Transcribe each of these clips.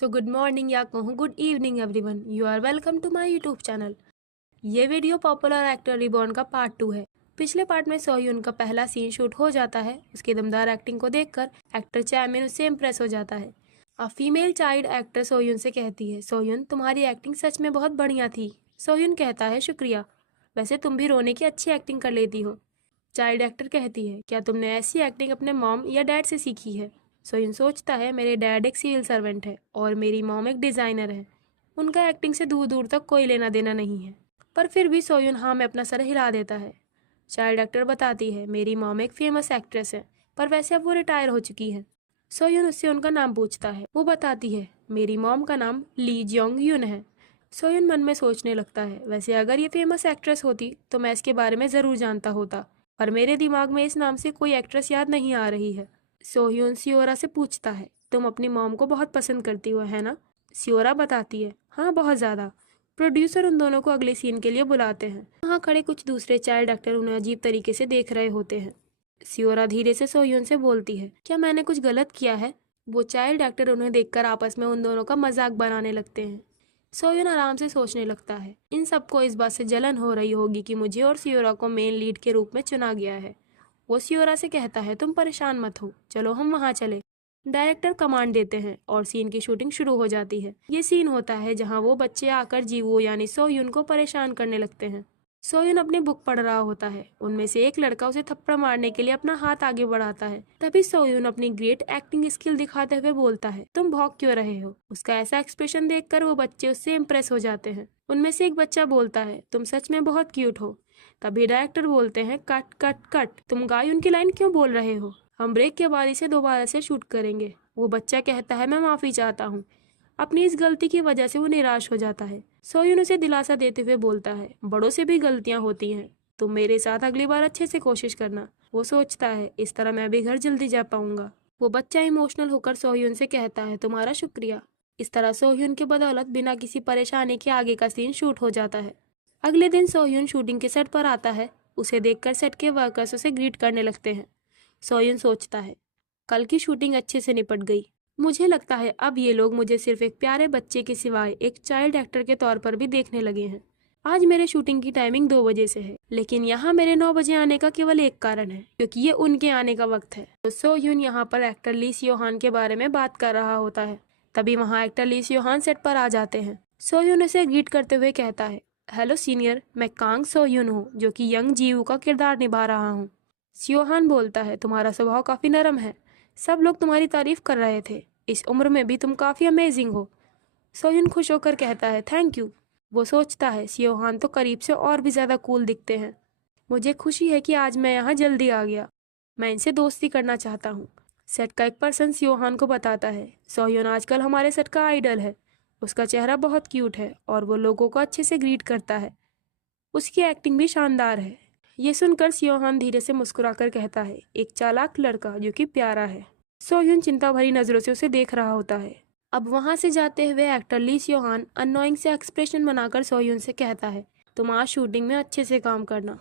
तो good morning या कहूँ good evening everyone, you are welcome to my YouTube channel. ये वीडियो पॉपुलर एक्टर रिबॉर्न का part 2 है। पिछले पार्ट में सोह्यून का पहला सीन शूट हो जाता है। उसकी दमदार एक्टिंग को देखकर एक्टर चैमिन उससे इम्प्रेस हो जाता है। फीमेल चाइल्ड एक्टर सोह्यून से कहती है, सोह्यून तुम्हारी एक्टिंग सच में बहुत बढ़िया थी। सोह्यून कहता है, शुक्रिया, वैसे तुम भी रोने की अच्छी एक्टिंग कर लेती हो। चाइल्ड एक्टर कहती है, क्या तुमने ऐसी एक्टिंग अपने मॉम या डैड से सीखी है? सोह्यून सोचता है, मेरे डैड एक सिविल सर्वेंट है और मेरी मॉम एक डिज़ाइनर है। उनका एक्टिंग से दूर दूर तक कोई लेना देना नहीं है। पर फिर भी सोह्यून हाँ में अपना सर हिला देता है। चाइल्ड एक्टर बताती है, मेरी मॉम एक फेमस एक्ट्रेस है, पर वैसे अब वो रिटायर हो चुकी है। सोह्यून उससे उनका नाम पूछता है। वो बताती है, मेरी मॉम का नाम ली जियोंग यून है। सोह्यून मन में सोचने लगता है, वैसे अगर ये फेमस एक्ट्रेस होती तो मैं इसके बारे में ज़रूर जानता होता, पर मेरे दिमाग में इस नाम से कोई एक्ट्रेस याद नहीं आ रही है। सोह्यून सियोरा से पूछता है, तुम अपनी मॉम को बहुत पसंद करती हो, है ना? सियोरा बताती है, हाँ बहुत ज़्यादा। प्रोड्यूसर उन दोनों को अगले सीन के लिए बुलाते हैं। वहाँ खड़े कुछ दूसरे चाइल्ड एक्टर उन्हें अजीब तरीके से देख रहे होते हैं। सियोरा धीरे से सोह्यून से बोलती है, क्या मैंने कुछ गलत किया है? वो चाइल्ड एक्टर उन्हें देखकर आपस में उन दोनों का मजाक बनाने लगते हैं। सोह्यून आराम से सोचने लगता है, इन सबको इस बात से जलन हो रही होगी कि मुझे और सियोरा को मेन लीड के रूप में चुना गया है। वो सियोरा से कहता है, तुम परेशान मत हो, चलो हम वहाँ चले। डायरेक्टर कमांड देते हैं और सीन की शूटिंग शुरू हो जाती है। ये सीन होता है जहाँ वो बच्चे आकर जीवो यानी सोह्यून को परेशान करने लगते हैं। सोह्यून अपनी बुक पढ़ रहा होता है। उनमें से एक लड़का उसे थप्पड़ मारने के लिए अपना हाथ आगे बढ़ाता है। तभी सोह्यून अपनी ग्रेट एक्टिंग स्किल दिखाते हुए बोलता है, तुम भौंक क्यों रहे हो? उसका ऐसा एक्सप्रेशन देखकर वो बच्चे उससे इम्प्रेस हो जाते हैं। उनमें से एक बच्चा बोलता है, तुम सच में बहुत क्यूट हो। तभी डायरेक्टर बोलते हैं, कट कट कट, तुम गाय उनकी लाइन क्यों बोल रहे हो? हम ब्रेक के बाद इसे दोबारा से शूट करेंगे। वो बच्चा कहता है, मैं माफ़ी चाहता हूँ। अपनी इस गलती की वजह से वो निराश हो जाता है। सोह्यून उसे दिलासा देते हुए बोलता है, बड़ों से भी गलतियाँ होती हैं, तुम मेरे साथ अगली बार अच्छे से कोशिश करना। वो सोचता है, इस तरह मैं भी घर जल्दी जा पाऊंगा। वो बच्चा इमोशनल होकर सोह्यून से कहता है, तुम्हारा शुक्रिया। इस तरह सोह्यून की बदौलत बिना किसी परेशानी के आगे का सीन शूट हो जाता है। अगले दिन सोह्यून शूटिंग के सेट पर आता है। उसे देखकर सेट के वर्कर्स उसे ग्रीट करने लगते हैं। सोह्यून सोचता है, कल की शूटिंग अच्छे से निपट गई। मुझे लगता है अब ये लोग मुझे सिर्फ एक प्यारे बच्चे के सिवाय एक चाइल्ड एक्टर के तौर पर भी देखने लगे हैं। आज मेरे शूटिंग की टाइमिंग 2 बजे से है, लेकिन यहाँ मेरे 9 बजे आने का केवल एक कारण है, क्योंकि ये उनके आने का वक्त है। तो सोह्यून यहाँ पर एक्टर ली सियोहान के बारे में बात कर रहा होता है। तभी वहाँ एक्टर ली सियोहान सेट पर आ जाते हैं। सोह्यून उसे ग्रीट करते हुए कहता है, हेलो सीनियर, मैं कांग सोह्यून हूँ, जो कि यंग जीवू का किरदार निभा रहा हूँ। सियोहान बोलता है, तुम्हारा स्वभाव काफी नरम है, सब लोग तुम्हारी तारीफ कर रहे थे, इस उम्र में भी तुम काफी अमेजिंग हो। सोह्यून खुश होकर कहता है, थैंक यू। वो सोचता है, सियोहान तो करीब से और भी ज्यादा कूल दिखते हैं। मुझे खुशी है कि आज मैं यहाँ जल्दी आ गया, मैं इनसे दोस्ती करना चाहता हूँ। सेट का एक पर्सन सियोहान को बताता है, सोह्यून आजकल हमारे सेट का आइडल है। उसका चेहरा बहुत क्यूट है और वो लोगों को अच्छे से ग्रीट करता है। उसकी एक्टिंग भी शानदार है। ये सुनकर सियोहान धीरे से मुस्कुराकर कहता है, एक चालाक लड़का जो कि प्यारा है। सोह्यून चिंता भरी नजरों से उसे देख रहा होता है। अब वहां से जाते हुए एक्टर ली सियोहान अननोइंग से एक्सप्रेशन बनाकर सोह्यून से कहता है, तुम आज शूटिंग में अच्छे से काम करना।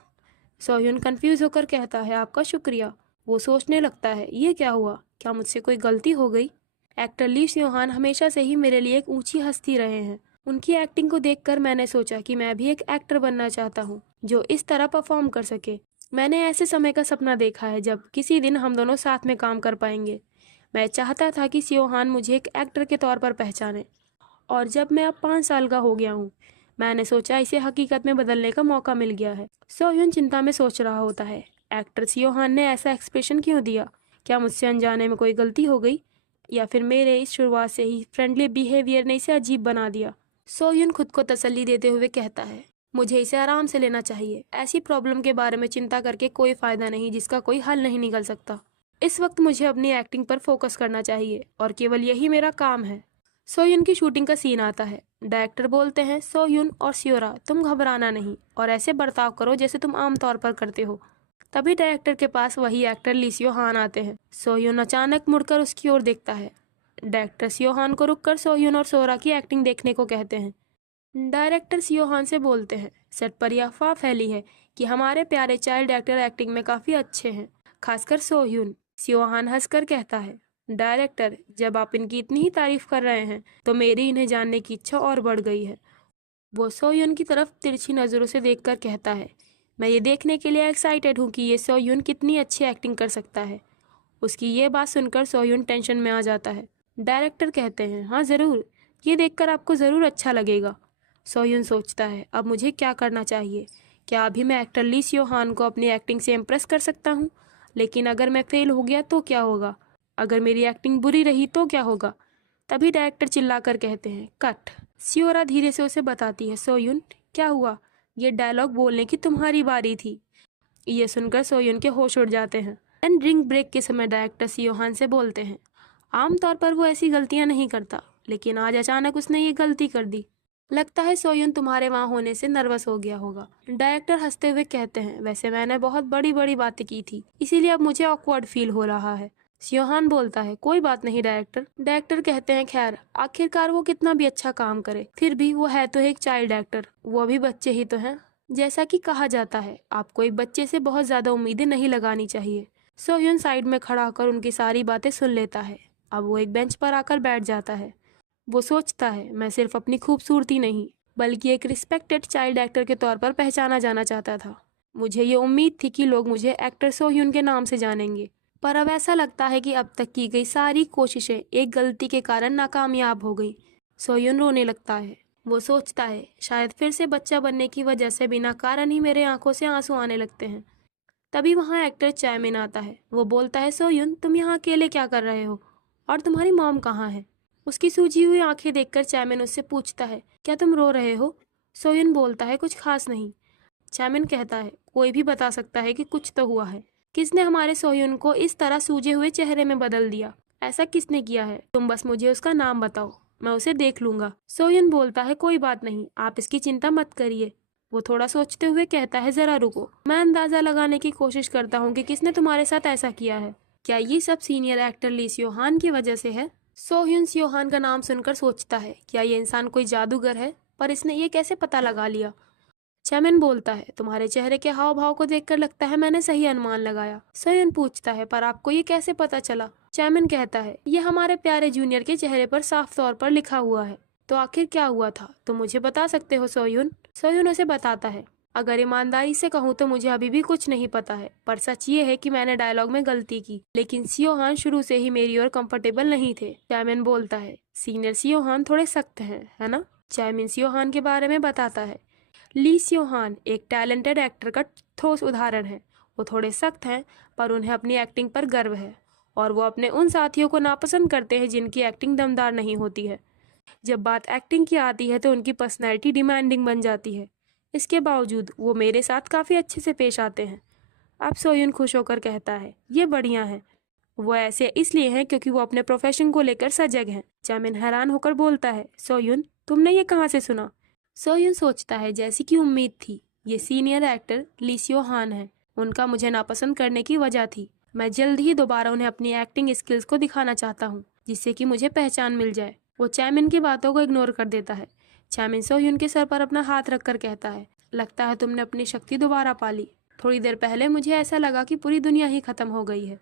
सोह्यून कंफ्यूज होकर कहता है, आपका शुक्रिया। वो सोचने लगता है, ये क्या हुआ, क्या मुझसे कोई गलती हो गई? एक्टर ली सियोहान हमेशा से ही मेरे लिए एक ऊंची हस्ती रहे हैं। उनकी एक्टिंग को देखकर मैंने सोचा कि मैं भी एक एक्टर बनना चाहता हूँ जो इस तरह परफॉर्म कर सके। मैंने ऐसे समय का सपना देखा है जब किसी दिन हम दोनों साथ में काम कर पाएंगे। मैं चाहता था कि सियोहान मुझे एक एक्टर के तौर पर पहचाने, और जब मैं अब 5 साल का हो गया हूँ, मैंने सोचा इसे हकीकत में बदलने का मौका मिल गया है। सोह्यून चिंता में सोच रहा होता है, एक्टर सियोहान ने ऐसा एक्सप्रेशन क्यों दिया? क्या मुझसे अनजाने में कोई गलती हो गई, या फिर मेरे इस शुरुआत से ही फ्रेंडली बिहेवियर ने इसे अजीब बना दिया? सोह्यून खुद को तसल्ली देते हुए कहता है, मुझे इसे आराम से लेना चाहिए। ऐसी प्रॉब्लम के बारे में चिंता करके कोई फायदा नहीं जिसका कोई हल नहीं निकल सकता। इस वक्त मुझे अपनी एक्टिंग पर फोकस करना चाहिए और केवल यही मेरा काम है। सोह्यून की शूटिंग का सीन आता है। डायरेक्टर बोलते हैं, सोह्यून और सियोरा, तुम घबराना नहीं और ऐसे बर्ताव करो जैसे तुम आमतौर पर करते हो। तभी डायरेक्टर के पास वही एक्टर ली सियोहान आते हैं। सोह्यून अचानक मुड़कर उसकी ओर देखता है। डायरेक्टर सियोहान को रुककर सोह्यून और सोरा की एक्टिंग देखने को कहते हैं। डायरेक्टर सियोहान से बोलते हैं, सेट पर यह अफवाह फैली है कि हमारे प्यारे चाइल्ड एक्टर एक्टिंग में काफी अच्छे हैं, खासकर सोह्यून। सियोहान हंसकर कहता है, डायरेक्टर, जब आप इनकी इतनी ही तारीफ कर रहे हैं तो मेरी इन्हें जानने की इच्छा और बढ़ गई है। वो सोयुन की तरफ तिरछी नज़रों से देखकर कहता है, मैं ये देखने के लिए एक्साइटेड हूँ कि ये सोयुन कितनी अच्छी एक्टिंग कर सकता है। उसकी ये बात सुनकर सोयुन टेंशन में आ जाता है। डायरेक्टर कहते हैं, हाँ ज़रूर, ये देखकर आपको ज़रूर अच्छा लगेगा। सोयुन सोचता है, अब मुझे क्या करना चाहिए। क्या अभी मैं एक्टर ली सियो हान को अपनी एक्टिंग से इम्प्रेस कर सकता हूँ? लेकिन अगर मैं फेल हो गया तो क्या होगा? अगर मेरी एक्टिंग बुरी रही तो क्या होगा? तभी डायरेक्टर चिल्लाकर कहते हैं, कट। सियोरा धीरे से उसे बताती है, सोयुन क्या हुआ? ये डायलॉग बोलने की तुम्हारी बारी थी। ये सुनकर सोयुन के होश उड़ जाते हैं। एंड ड्रिंक ब्रेक के समय डायरेक्टर सियोहान से बोलते हैं, आमतौर पर वो ऐसी गलतियां नहीं करता, लेकिन आज अचानक उसने ये गलती कर दी। लगता है सोयुन तुम्हारे वहाँ होने से नर्वस हो गया होगा। डायरेक्टर हंसते हुए कहते हैं, वैसे मैंने बहुत बड़ी बड़ी बातें की थी, इसीलिए अब मुझे ऑकवर्ड फील हो रहा है। सियोहान बोलता है, कोई बात नहीं डायरेक्टर। डायरेक्टर कहते हैं, खैर आखिरकार वो कितना भी अच्छा काम करे, फिर भी वो है तो एक चाइल्ड एक्टर, वो भी बच्चे ही तो हैं। जैसा कि कहा जाता है, आपको एक बच्चे से बहुत ज्यादा उम्मीदें नहीं लगानी चाहिए। सोयुन साइड में खड़ा होकर उनकी सारी बातें सुन लेता है। अब वो एक बेंच पर आकर बैठ जाता है। वो सोचता है, मैं सिर्फ अपनी खूबसूरती नहीं बल्कि एक रिस्पेक्टेड चाइल्ड एक्टर के तौर पर पहचाना जाना चाहता था। मुझे ये उम्मीद थी कि लोग मुझे एक्टर सोह्यून के नाम से जानेंगे, पर अब ऐसा लगता है कि अब तक की गई सारी कोशिशें एक गलती के कारण नाकामयाब हो गई। सोह्यून रोने लगता है। वो सोचता है, शायद फिर से बच्चा बनने की वजह से बिना कारण ही मेरे आंखों से आंसू आने लगते हैं। तभी वहाँ एक्टर चायमिन आता है। वो बोलता है, सोह्यून तुम यहाँ अकेले क्या कर रहे हो, और तुम्हारी मॉम कहाँ है? उसकी सूजी हुई आंखें देखकर चैमिन उससे पूछता है, क्या तुम रो रहे हो? सोयुन बोलता है, कुछ खास नहीं। चैमिन कहता है, कोई भी बता सकता है कि कुछ तो हुआ है। किसने हमारे सोयुन को इस तरह सूजे हुए चेहरे में बदल दिया? ऐसा किसने किया है? तुम बस मुझे उसका नाम बताओ, मैं उसे देख लूंगा। सोयुन बोलता है, कोई बात नहीं, आप इसकी चिंता मत करिए। वो थोड़ा सोचते हुए कहता है, जरा रुको, मैं अंदाजा लगाने की कोशिश करता हूँ कि किसने तुम्हारे साथ ऐसा किया है। क्या ये सब सीनियर एक्टर ली सियो हान की वजह से है? सोह्यून सियोहान का नाम सुनकर सोचता है, क्या ये इंसान कोई जादूगर है? पर इसने ये कैसे पता लगा लिया? चैमिन बोलता है, तुम्हारे चेहरे के हाव भाव को देखकर लगता है मैंने सही अनुमान लगाया। सोह्यून पूछता है, पर आपको ये कैसे पता चला? चैमिन कहता है, ये हमारे प्यारे जूनियर के चेहरे पर साफ तौर पर लिखा हुआ है। तो आखिर क्या हुआ था, तुम मुझे बता सकते हो सोह्यून? सोह्यून उसे बताता है, अगर ईमानदारी से कहूँ तो मुझे अभी भी कुछ नहीं पता है, पर सच ये है कि मैंने डायलॉग में गलती की, लेकिन सियोहान शुरू से ही मेरी ओर कंफर्टेबल नहीं थे। चैमिन बोलता है, सीनियर सियोहान थोड़े सख्त हैं, है ना? चैमिन सियोहान के बारे में बताता है, ली सियोहान एक टैलेंटेड एक्टर का ठोस उदाहरण है। वो थोड़े सख्त हैं, पर उन्हें अपनी एक्टिंग पर गर्व है, और वो अपने उन साथियों को नापसंद करते हैं जिनकी एक्टिंग दमदार नहीं होती है। जब बात एक्टिंग की आती है तो उनकी पर्सनैलिटी डिमांडिंग बन जाती है। इसके बावजूद वो मेरे साथ काफ़ी अच्छे से पेश आते हैं। अब सोयुन खुश होकर कहता है, ये बढ़िया है। वो ऐसे इसलिए हैं क्योंकि वो अपने प्रोफेशन को लेकर सजग हैं। चामिन हैरान होकर बोलता है, सोयुन तुमने ये कहाँ से सुना? सोयुन सोचता है, जैसी कि उम्मीद थी, ये सीनियर एक्टर ली सियो हान है। उनका मुझे नापसंद करने की वजह थी। मैं जल्द ही दोबारा उन्हें अपनी एक्टिंग स्किल्स को दिखाना चाहता हूँ, जिससे कि मुझे पहचान मिल जाए। वो चैमिन की बातों को इग्नोर कर देता है। चैमिन सोह्यून के सर पर अपना हाथ रखकर कहता है, लगता है तुमने अपनी शक्ति दोबारा पाली। थोड़ी देर पहले मुझे ऐसा लगा कि पूरी दुनिया ही खत्म हो गई है।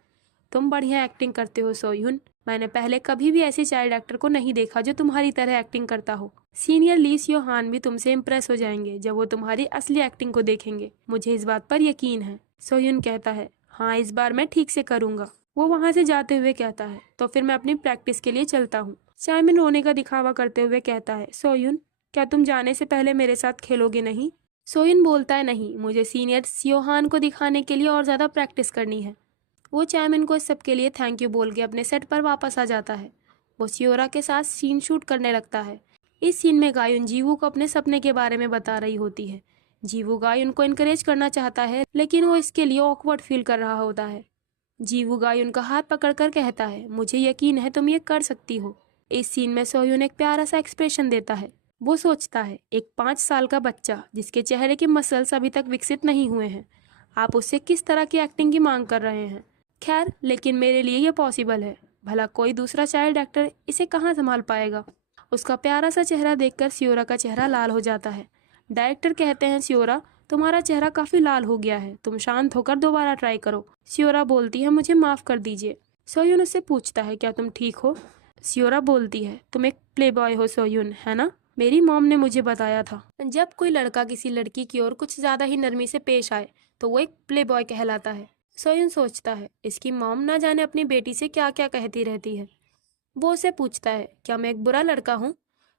तुम बढ़िया एक्टिंग करते हो सोह्यून। मैंने पहले कभी भी ऐसे चाइल्ड एक्टर को नहीं देखा जो तुम्हारी तरह एक्टिंग करता हो। सीनियर ली सियो हान भी तुमसे इम्प्रेस हो जाएंगे जब वो तुम्हारी असली एक्टिंग को देखेंगे। मुझे इस बात पर यकीन है। सोह्यून कहता है, हाँ इस बार मैं ठीक से करूंगा। वो वहाँ से जाते हुए कहता है, तो फिर मैं अपनी प्रैक्टिस के लिए चलता हूँ। चैमिन रोने का दिखावा करते हुए कहता है, सोह्यून क्या तुम जाने से पहले मेरे साथ खेलोगे नहीं? सोह्यून बोलता है, नहीं, मुझे सीनियर सियोहान को दिखाने के लिए और ज़्यादा प्रैक्टिस करनी है। वो चैमिन को इस सब के लिए थैंक यू बोल के अपने सेट पर वापस आ जाता है। वो सियोरा के साथ सीन शूट करने लगता है। इस सीन में गायुन जीवू को अपने सपने के बारे में बता रही होती है। जीवू गायुन को इनकरेज करना चाहता है, लेकिन वो इसके लिए ऑकवर्ड फील कर रहा होता है। जीवू गायुन का हाथ पकड़कर कहता है, मुझे यकीन है तुम ये कर सकती हो। इस सीन में सोह्यून एक प्यारा सा एक्सप्रेशन देता है। वो सोचता है, एक 5 साल का बच्चा जिसके चेहरे के मसल्स अभी तक विकसित नहीं हुए हैं, आप उससे किस तरह की एक्टिंग की मांग कर रहे हैं? खैर, लेकिन मेरे लिए ये पॉसिबल है। भला कोई दूसरा चाइल्ड एक्टर इसे कहाँ संभाल पाएगा? उसका प्यारा सा चेहरा देखकर सियोरा का चेहरा लाल हो जाता है। डायरेक्टर कहते हैं, सियोरा तुम्हारा चेहरा काफी लाल हो गया है, तुम शांत होकर दोबारा ट्राई करो। सियोरा बोलती है, मुझे माफ कर दीजिए। सोयुन उससे पूछता है क्या तुम ठीक हो? सियोरा बोलती है तुम एक प्ले बॉय हो सोयुन, है ना? मेरी मॉम ने मुझे बताया था जब कोई लड़का किसी लड़की की ओर कुछ ज्यादा ही नरमी से पेश आए तो वो एक प्ले बॉय कहलाता है। सोयुन सोचता है इसकी मॉम ना जाने अपनी बेटी से क्या क्या कहती रहती है। वो उसे पूछता है क्या मैं एक बुरा लड़का हूँ?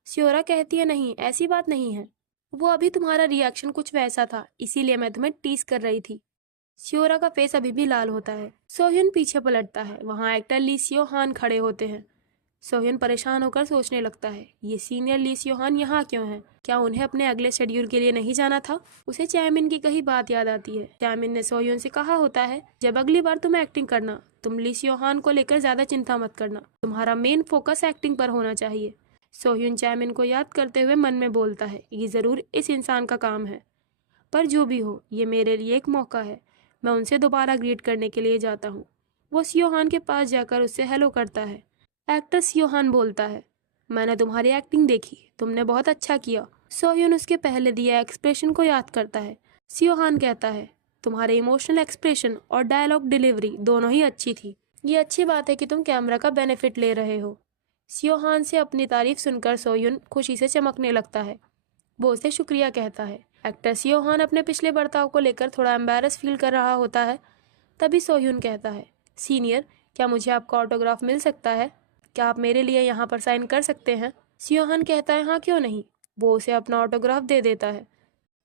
सियोरा कहती है नहीं, ऐसी बात नहीं है। वो अभी तुम्हारा रिएक्शन कुछ वैसा था, इसीलिए मैं तुम्हें टीज कर रही थी। सियोरा का फेस अभी भी लाल होता है। सोhyun पीछे पलटता है, वहाँ एक्टर ली सियो हान खड़े होते हैं। सोhyun परेशान होकर सोचने लगता है ये सीनियर ली सियो हान यहाँ क्यों है? क्या उन्हें अपने अगले शेड्यूल के लिए नहीं जाना था? उसे चैमिन की कही बात याद आती है। चैमिन ने सोhyun से कहा होता है जब अगली बार तुम एक्टिंग करना तुम ली सियो हान को लेकर ज्यादा चिंता मत करना, तुम्हारा मेन फोकस एक्टिंग पर होना चाहिए। सोhyun चैमिन को याद करते हुए मन में बोलता है ये जरूर इस इंसान का काम है, पर जो भी हो ये मेरे लिए एक मौका है। मैं उनसे दोबारा ग्रीट करने के लिए जाता हूँ। वो सियोहान के पास जाकर उससे हेलो करता है। एक्टर सियोहान बोलता है मैंने तुम्हारी एक्टिंग देखी, तुमने बहुत अच्छा किया। सोhyun उसके पहले दिया एक्सप्रेशन को याद करता है। सियोहान कहता है तुम्हारे इमोशनल एक्सप्रेशन और डायलॉग डिलीवरी दोनों ही अच्छी थी। ये अच्छी बात है कि तुम कैमरा का बेनिफिट ले रहे हो। सियोहान से अपनी तारीफ सुनकर सोhyun खुशी से चमकने लगता है। वो उसे शुक्रिया कहता है। एक्टर सियोहान अपने पिछले बर्ताव को लेकर थोड़ा एम्बैरस फील कर रहा होता है। तभी सोhyun कहता है सीनियर क्या मुझे आपका ऑटोग्राफ मिल सकता है? क्या आप मेरे लिए यहाँ पर साइन कर सकते हैं? सियोहान कहता है हाँ क्यों नहीं। वो उसे अपना ऑटोग्राफ दे देता है।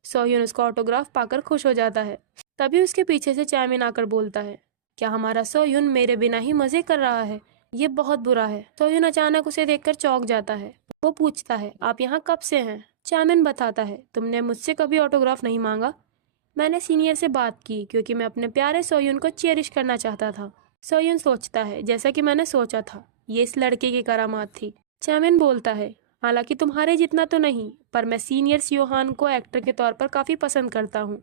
सोhyun उसका ऑटोग्राफ पाकर खुश हो जाता है। तभी उसके पीछे से चैमिन आकर बोलता है क्या हमारा सोhyun मेरे बिना ही मजे कर रहा है? ये बहुत बुरा है। सोhyun अचानक उसे देखकर चौंक जाता है। वो पूछता है आप यहाँ कब से हैं? चैमिन बताता है तुमने मुझसे कभी ऑटोग्राफ नहीं मांगा। मैंने सीनियर से बात की क्योंकि मैं अपने प्यारे सोhyun को चेरिश करना चाहता था। सोhyun सोचता है जैसा कि मैंने सोचा था, ये इस लड़के की करामात थी। चैमिन बोलता है हालांकि तुम्हारे जितना तो नहीं, पर मैं सीनियर सियोहान को एक्टर के तौर पर काफी पसंद करता हूँ।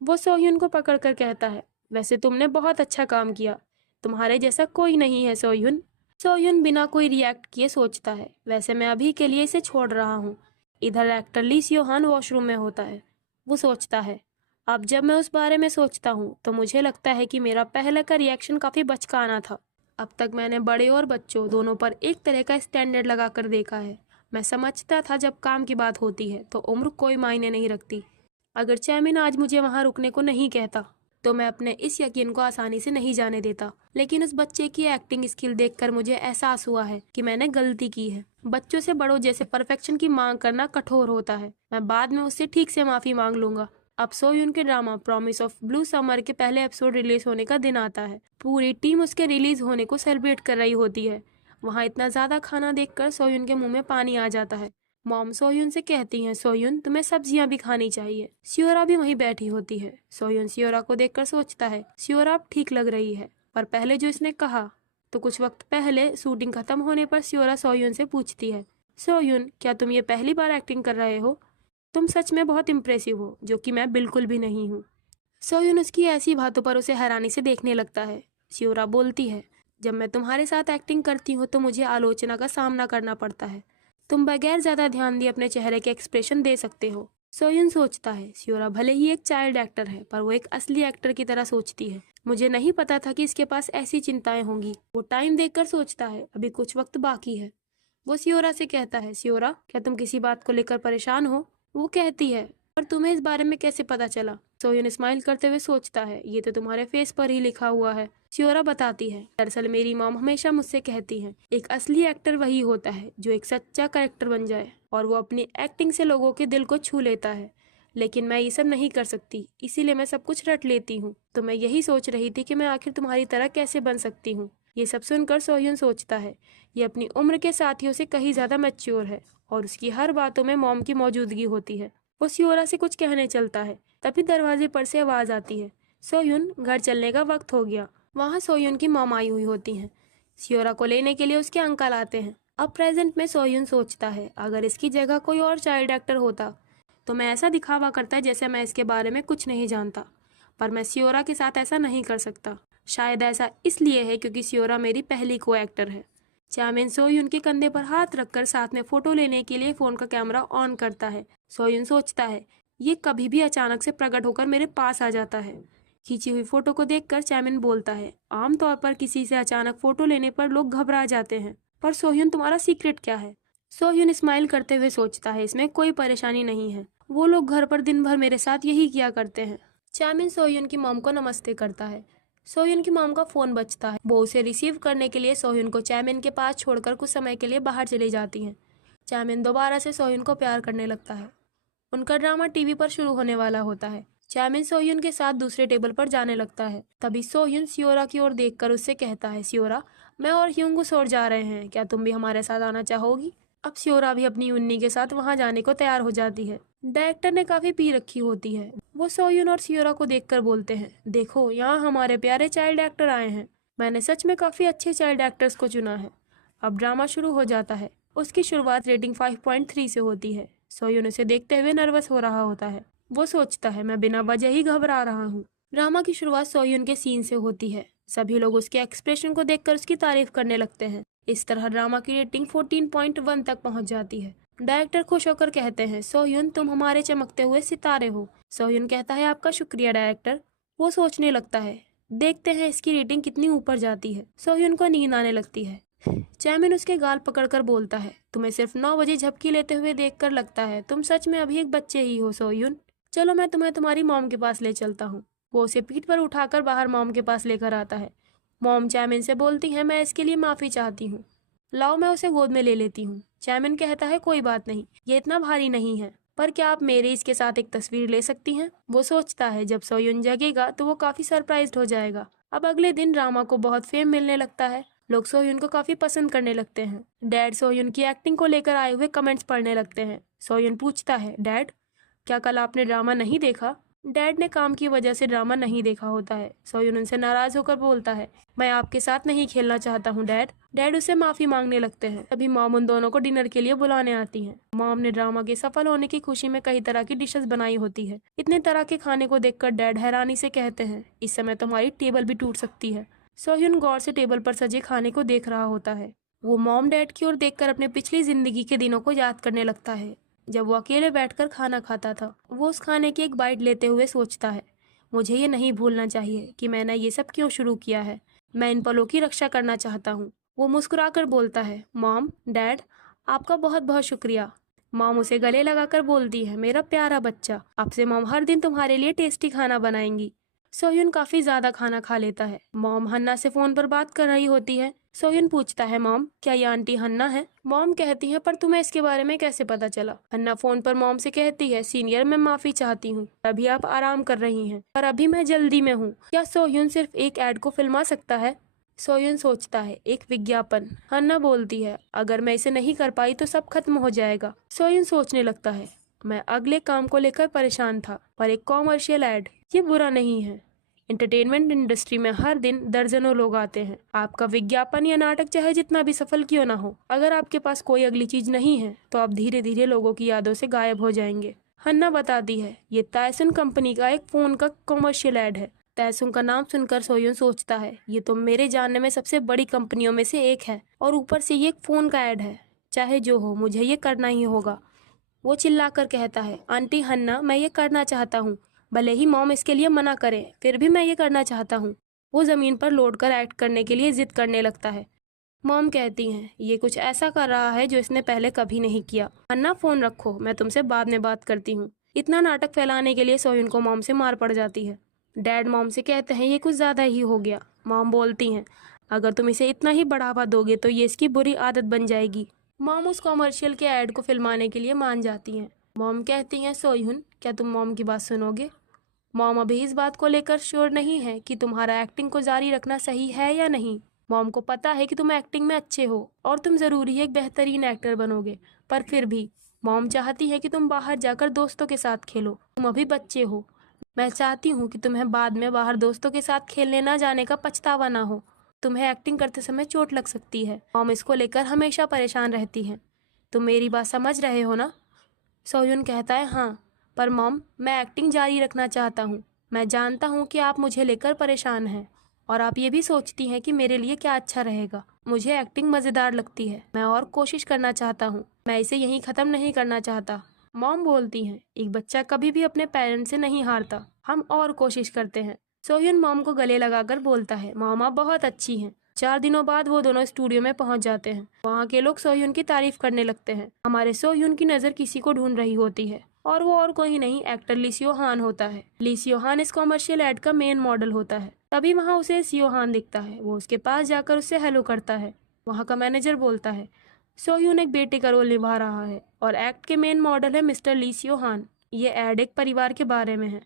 वो सोhyun को पकड़कर कहता है वैसे तुमने बहुत अच्छा काम किया, तुम्हारे जैसा कोई नहीं है सोhyun। सोhyun बिना कोई रिएक्ट किए सोचता है वैसे मैं अभी के लिए इसे छोड़ रहा हूँ। इधर एक्टर ली सियोहान वॉशरूम में होता है। वो सोचता है अब जब मैं उस बारे में सोचता हूँ तो मुझे लगता है कि मेरा पहले का रिएक्शन काफी बचकाना था। अब तक मैंने बड़े और बच्चों दोनों पर एक तरह का स्टैंडर्ड लगाकर देखा है। मैं समझता था जब काम की बात होती है तो उम्र कोई मायने नहीं रखती। अगर चैमिन आज मुझे वहां रुकने को नहीं कहता तो मैं अपने इस यकीन को आसानी से नहीं जाने देता। लेकिन उस बच्चे की एक्टिंग स्किल देखकर मुझे एहसास हुआ है कि मैंने गलती की है। बच्चों से बड़ों जैसे परफेक्शन की मांग करना कठोर होता है। मैं बाद में उससे ठीक से माफी मांग लूंगा। अब सोhyun के drama promise of blue summer के पहले एपिसोड रिलीज होने का दिन आता है। पूरी टीम उसके रिलीज होने को सेलिब्रेट कर रही होती है। वहाँ इतना ज्यादा खाना देखकर सोhyun के मुंह में पानी आ जाता है। मॉम सोhyun से कहती हैं सोhyun तुम्हें सब्जियां भी खानी चाहिए। सियोरा भी वहीं बैठी होती है। सोhyun सियोरा को देखकर सोचता है सियोरा अब ठीक लग रही है, पर पहले जो इसने कहा। तो कुछ वक्त पहले शूटिंग खत्म होने पर सियोरा सोhyun से पूछती है सोhyun क्या तुम ये पहली बार एक्टिंग कर रहे हो? तुम सच में बहुत इम्प्रेसिव हो, जो कि मैं बिल्कुल भी नहीं हूँ। सोhyun उसकी ऐसी बातों पर उसे हैरानी से देखने लगता है। सियोरा बोलती है जब मैं तुम्हारे साथ एक्टिंग करती हूँ तो मुझे आलोचना का सामना करना पड़ता है। तुम बगैर ज्यादा ध्यान दिए अपने चेहरे के एक्सप्रेशन दे सकते हो। सोhyun सोचता है सियोरा भले ही एक चाइल्ड एक्टर है, पर वो एक असली एक्टर की तरह सोचती है। मुझे नहीं पता था कि इसके पास ऐसी चिंताएं होंगी। वो टाइम देखकर सोचता है अभी कुछ वक्त बाकी है। वो सियोरा से कहता है सियोरा क्या तुम किसी बात को लेकर परेशान हो? वो कहती है पर तुम्हें इस बारे में कैसे पता चला? सोhyun स्माइल करते हुए सोचता है ये तो तुम्हारे फेस पर ही लिखा हुआ है। सियोरा बताती है दरअसल मेरी मॉम हमेशा मुझसे कहती है एक असली एक्टर वही होता है जो एक सच्चा कैरेक्टर बन जाए और वो अपनी एक्टिंग से लोगों के दिल को छू लेता है। लेकिन मैं ये सब नहीं कर सकती, इसीलिए मैं सब कुछ रट लेती हूँ। तो मैं यही सोच रही थी कि मैं आखिर तुम्हारी तरह कैसे बन सकती हूँ। ये सब सुनकर सोhyun सोचता है ये अपनी उम्र के साथियों से कहीं ज्यादा मैच्योर है और उसकी हर बातों में मॉम की मौजूदगी होती है। वो सियोरा से कुछ कहने चलता है, तभी दरवाजे पर से आवाज आती है सोhyun घर चलने का वक्त हो गया। वहाँ सोhyun की मॉम आई हुई होती हैं। सियोरा को लेने के लिए उसके अंकल आते हैं। अब प्रेजेंट में सोhyun सोचता है अगर इसकी जगह कोई और चाइल्ड एक्टर होता तो मैं ऐसा दिखावा करता जैसे मैं इसके बारे में कुछ नहीं जानता, पर मैं सियोरा के साथ ऐसा नहीं कर सकता। शायद ऐसा इसलिए है क्योंकि सियोरा मेरी पहली को एक्टर है। चैमिन सोhyun के कंधे पर हाथ रखकर साथ में फोटो लेने के लिए फोन का कैमरा ऑन करता है। सोhyun सोचता है ये कभी भी अचानक से प्रकट होकर मेरे पास आ जाता है। खींची हुई फोटो को देखकर चैमिन बोलता है, आमतौर पर किसी से अचानक फोटो लेने पर लोग घबरा जाते हैं, पर सोह्युन तुम्हारा सीक्रेट क्या है? सोह्युन स्माइल करते हुए सोचता है, इसमें कोई परेशानी नहीं है, वो लोग घर पर दिन भर मेरे साथ यही किया करते हैं। चैमिन सोह्युन की मॉम को नमस्ते करता है। सोह्युन की मॉम का फोन बजता है। वो उसे रिसीव करने के लिए सोह्युन को चैमिन के पास छोड़कर कुछ समय के लिए बाहर चली जाती हैं। चैमिन दोबारा से सोह्युन को प्यार करने लगता है। उनका ड्रामा टीवी पर शुरू होने वाला होता है। चैमिन सोह्युन के साथ दूसरे टेबल पर जाने लगता है। तभी सोह्युन सियोरा की ओर देखकर उससे कहता है, सियोरा, मैं और ह्यूंगुस जा रहे हैं, क्या तुम भी हमारे साथ आना चाहोगी? अब सियोरा भी अपनी उन्नी के साथ वहां जाने को तैयार हो जाती है। डायरेक्टर ने काफी पी रखी होती है। वो सोह्युन और सियोरा को देखकर बोलते हैं, देखो यहाँ हमारे प्यारे चाइल्ड एक्टर आए हैं। मैंने सच में काफी अच्छे चाइल्ड एक्टर्स को चुना है। अब ड्रामा शुरू हो जाता है। उसकी शुरुआत रेटिंग 5.3 से होती है। सोह्युन उसे देखते हुए नर्वस हो रहा होता है। वो सोचता है, मैं बिना वजह ही घबरा रहा हूँ। ड्रामा की शुरुआत सोह्युन के सीन से होती है। सभी लोग उसके एक्सप्रेशन को देखकर उसकी तारीफ करने लगते हैं। इस तरह ड्रामा की रेटिंग 14.1 तक पहुंच जाती है। डायरेक्टर खुश होकर कहते हैं, सोह्युन तुम हमारे चमकते हुए सितारे हो। सोह्युन कहता है, आपका शुक्रिया डायरेक्टर। वो सोचने लगता है, देखते हैं इसकी रेटिंग कितनी ऊपर जाती है। सोह्युन को नींद आने लगती है। चैमिन उसके गाल पकड़कर बोलता है, तुम्हें सिर्फ 9 बजे झपकी लेते हुए देखकर लगता है तुम सच में अभी एक बच्चे ही हो सोह्युन। चलो मैं तुम्हें तुम्हारी मॉम के पास ले चलता हूँ। वो उसे पीठ पर उठाकर बाहर मॉम के पास लेकर आता है। मॉम चैमिन से बोलती है, मैं इसके लिए माफी चाहती हूँ, लाओ मैं उसे गोद में ले लेती हूँ। चैमिन कहता है, कोई बात नहीं, ये इतना भारी नहीं है, पर क्या आप मेरे इसके साथ एक तस्वीर ले सकती हैं? वो सोचता है जब सोह्युन जगेगा तो वो काफी सरप्राइज्ड हो जाएगा। अब अगले दिन ड्रामा को बहुत फेम मिलने लगता है। लोग सोह्युन को काफी पसंद करने लगते हैं। डैड सोह्युन की एक्टिंग को लेकर आए हुए कमेंट्स पढ़ने लगते हैं। सोह्युन पूछता है, डैड क्या कल आपने ड्रामा नहीं देखा? डैड ने काम की वजह से ड्रामा नहीं देखा होता है। सोह्युन उनसे नाराज होकर बोलता है, मैं आपके साथ नहीं खेलना चाहता हूँ डैड। डैड उससे माफी मांगने लगते हैं। तभी मॉम उन दोनों को डिनर के लिए बुलाने आती हैं। मॉम ने ड्रामा के सफल होने की खुशी में कई तरह की डिशेस बनाई होती है। इतने तरह के खाने को देखकर डैड हैरानी से कहते हैं, इस समय तो हमारी टेबल भी टूट सकती है। सोह्युन गौर से टेबल पर सजे खाने को देख रहा होता है। वो मॉम डैड की ओर देखकर अपने पिछली जिंदगी के दिनों को याद करने लगता है, जब वो अकेले बैठकर खाना खाता था। वो उस खाने की एक बाइट लेते हुए सोचता है, मुझे ये नहीं भूलना चाहिए कि मैंने ये सब क्यों शुरू किया है। मैं इन पलों की रक्षा करना चाहता हूँ। वो मुस्कुराकर बोलता है, मॉम डैड आपका बहुत बहुत शुक्रिया। मॉम उसे गले लगाकर बोलती है, मेरा प्यारा बच्चा, अब से मॉम हर दिन तुम्हारे लिए टेस्टी खाना बनाएंगी। सोह्युन काफी ज्यादा खाना खा लेता है। मॉम हन्ना से फोन पर बात कर रही होती है। सोह्युन पूछता है, मॉम क्या ये आंटी हन्ना है? मॉम कहती है, पर तुम्हें इसके बारे में कैसे पता चला? हन्ना फोन पर मॉम से कहती है, सीनियर मैं माफी चाहती हूँ, अभी आप आराम कर रही हैं, पर अभी मैं जल्दी में हूँ। क्या सोह्युन सिर्फ एक एड को फिल्मा सकता है? सोह्युन सोचता है, एक विज्ञापन। हन्ना बोलती है, अगर मैं इसे नहीं कर पाई तो सब खत्म हो जाएगा। सोह्युन सोचने लगता है, मैं अगले काम को लेकर परेशान था, पर एक कॉमर्शियल एड ये बुरा नहीं है। एंटरटेनमेंट इंडस्ट्री में हर दिन दर्जनों लोग आते हैं। आपका विज्ञापन या नाटक चाहे जितना भी सफल क्यों ना हो, अगर आपके पास कोई अगली चीज नहीं है तो आप धीरे धीरे लोगों की यादों से गायब हो जाएंगे। हन्ना बताती है, ये तायसुन कंपनी का एक फोन का कॉमर्शियल एड है। तायसुन का नाम सुनकर सोह्युन सोचता है, ये तो मेरे जानने में सबसे बड़ी कंपनियों में से एक है, और ऊपर से ये एक फोन का एड है। चाहे जो हो, मुझे ये करना ही होगा। वो चिल्लाकर कहता है, आंटी हन्ना मैं ये करना चाहता हूँ, भले ही मॉम इसके लिए मना करे, फिर भी मैं ये करना चाहता हूँ। वो जमीन पर लौट कर एक्ट करने के लिए जिद करने लगता है। मॉम कहती हैं, ये कुछ ऐसा कर रहा है जो इसने पहले कभी नहीं किया। हन्ना फोन रखो, मैं तुमसे बाद में बात करती हूँ। इतना नाटक फैलाने के लिए सोह्युन को मॉम से मार पड़ जाती है। डैड मॉम से कहते हैं, ये कुछ ज्यादा ही हो गया। मॉम बोलती हैं, अगर तुम इसे इतना ही बढ़ावा दोगे तो ये इसकी बुरी आदत बन जाएगी। मॉम उस कॉमर्शियल के एड को फिल्माने के लिए मान जाती हैं। मॉम कहती हैं, सोह्युन क्या तुम मॉम की बात सुनोगे? मॉम अभी इस बात को लेकर श्योर नहीं है कि तुम्हारा एक्टिंग को जारी रखना सही है या नहीं। मॉम को पता है कि तुम एक्टिंग में अच्छे हो और तुम जरूरी एक बेहतरीन एक्टर बनोगे, पर फिर भी मॉम चाहती है कि तुम बाहर जाकर दोस्तों के साथ खेलो। तुम अभी बच्चे हो। मैं चाहती हूँ कि तुम्हें बाद में बाहर दोस्तों के साथ खेलने ना जाने का पछतावा ना हो। तुम्हें एक्टिंग करते समय चोट लग सकती है। मॉम इसको लेकर हमेशा परेशान रहती है। तुम मेरी बात समझ रहे हो ना? सोह्युन कहता है, हाँ, पर मॉम मैं एक्टिंग जारी रखना चाहता हूँ। मैं जानता हूँ कि आप मुझे लेकर परेशान हैं और आप ये भी सोचती हैं कि मेरे लिए क्या अच्छा रहेगा। मुझे एक्टिंग मज़ेदार लगती है, मैं और कोशिश करना चाहता हूँ, मैं इसे यहीं ख़त्म नहीं करना चाहता। मॉम बोलती हैं, एक बच्चा कभी भी अपने पेरेंट्स से नहीं हारता, हम और कोशिश करते हैं। सोह्यून मॉम को गले लगाकर बोलता है, मॉम आप बहुत अच्छी हैं। 4 दिनों बाद वो दोनों स्टूडियो में पहुंच जाते हैं। वहाँ के लोग सोह्यून की तारीफ करने लगते हैं। हमारे सोह्यून की नजर किसी को ढूंढ रही होती है और वो और कोई नहीं, एक्टर ली सियो हान होता है। ली सियो हान इस कॉमर्शियल एड का मेन मॉडल होता है। तभी वहाँ उसे सियो हान दिखता है। वो उसके पास जाकर उससे हेलो करता है। वहाँ का मैनेजर बोलता है, सोह्यून एक बेटे का रोल निभा रहा है और एक्ट के मेन मॉडल है मिस्टर ली सियो हान। ये एड एक परिवार के बारे में है।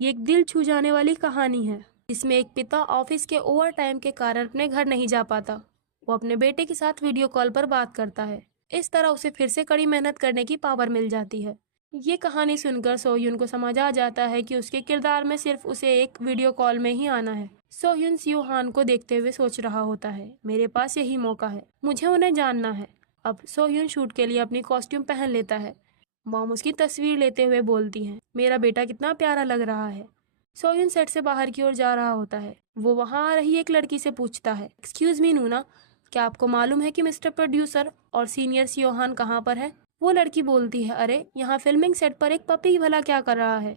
ये एक दिल छू जाने वाली कहानी है जिसमें एक पिता ऑफिस के ओवर टाइम के कारण अपने घर नहीं जा पाता। वो अपने बेटे के साथ वीडियो कॉल पर बात करता है। इस तरह उसे फिर से कड़ी मेहनत करने की पावर मिल जाती है। ये कहानी सुनकर सोह्यून को समझ आ जाता है कि उसके किरदार में सिर्फ उसे एक वीडियो कॉल में ही आना है। सोह्यून सियो हान को देखते हुए सोच रहा होता है, मेरे पास यही मौका है, मुझे उन्हें जानना है। अब सोह्यून शूट के लिए अपनी कॉस्ट्यूम पहन लेता है। मॉम उसकी तस्वीर लेते हुए बोलती हैं, मेरा बेटा कितना प्यारा लग रहा है। सोह्यून सेट से बाहर की ओर जा रहा होता है। वो वहाँ आ रही एक लड़की से पूछता है, एक्सक्यूज मी नूना, क्या आपको मालूम है कि मिस्टर प्रोड्यूसर और सीनियर सियो हान कहाँ पर है? वो लड़की बोलती है, अरे यहाँ फिल्मिंग सेट पर एक पपी भला क्या कर रहा है?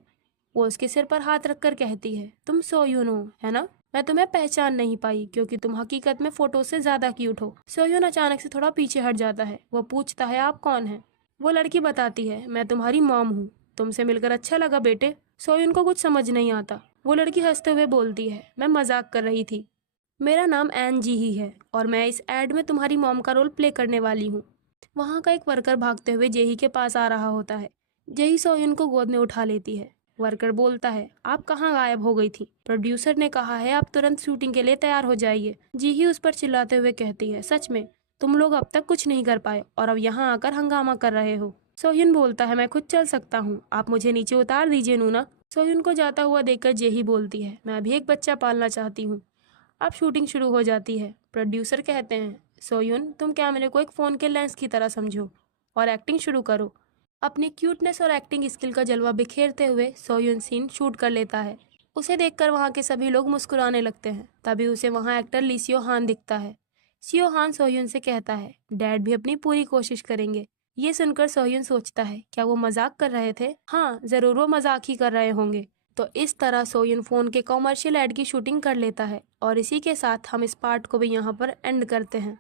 वो उसके सिर पर हाथ रखकर कहती है, तुम सोह्यून हो, है ना? मैं तुम्हें पहचान नहीं पाई क्योंकि तुम हकीकत में फोटो से ज्यादा क्यूट हो। सोह्यून अचानक से थोड़ा पीछे हट जाता है। वो पूछता है, आप कौन है? वो लड़की बताती है, मैं तुम्हारी मॉम हूँ। तुमसे मिलकर अच्छा लगा बेटे। सोह्यून को कुछ समझ नहीं आता। वो लड़की हंसते हुए बोलती है, मैं मजाक कर रही थी। मेरा नाम एन जी ही है और मैं इस एड में तुम्हारी मॉम का रोल प्ले करने वाली हूँ। वहाँ का एक वर्कर भागते हुए जेही के पास आ रहा होता है। जेही सोह्यून को गोद में उठा लेती है। वर्कर बोलता है, आप कहाँ गायब हो गई थी? प्रोड्यूसर ने कहा है आप तुरंत शूटिंग के लिए तैयार हो जाइए। जीही उस पर चिल्लाते हुए कहती है, सच में तुम लोग अब तक कुछ नहीं कर पाए और अब यहाँ आकर हंगामा कर रहे हो। सोह्यून बोलता है, मैं खुद चल सकता हूँ, आप मुझे नीचे उतार दीजिए नूना। सोह्यून को जाता हुआ देखकर जेही बोलती है, मैं अभी एक बच्चा पालना चाहती हूँ। अब शूटिंग शुरू हो जाती है। प्रोड्यूसर कहते हैं, सोह्यून तुम कैमरे को एक फ़ोन के लेंस की तरह समझो और एक्टिंग शुरू करो। अपनी क्यूटनेस और एक्टिंग स्किल का जलवा बिखेरते हुए सोह्यून सीन शूट कर लेता है। उसे देखकर वहाँ के सभी लोग मुस्कुराने लगते हैं। तभी उसे वहाँ एक्टर ली सियो हान दिखता है। सियो हान सोह्यून से कहता है, डैड भी अपनी पूरी कोशिश करेंगे। ये सुनकर सोह्यून सोचता है, क्या वो मजाक कर रहे थे? हाँ, जरूर वो मजाक ही कर रहे होंगे। तो इस तरह सोह्यून फोन के कॉमर्शियल एड की शूटिंग कर लेता है और इसी के साथ हम इस पार्ट को भी यहाँ पर एंड करते हैं।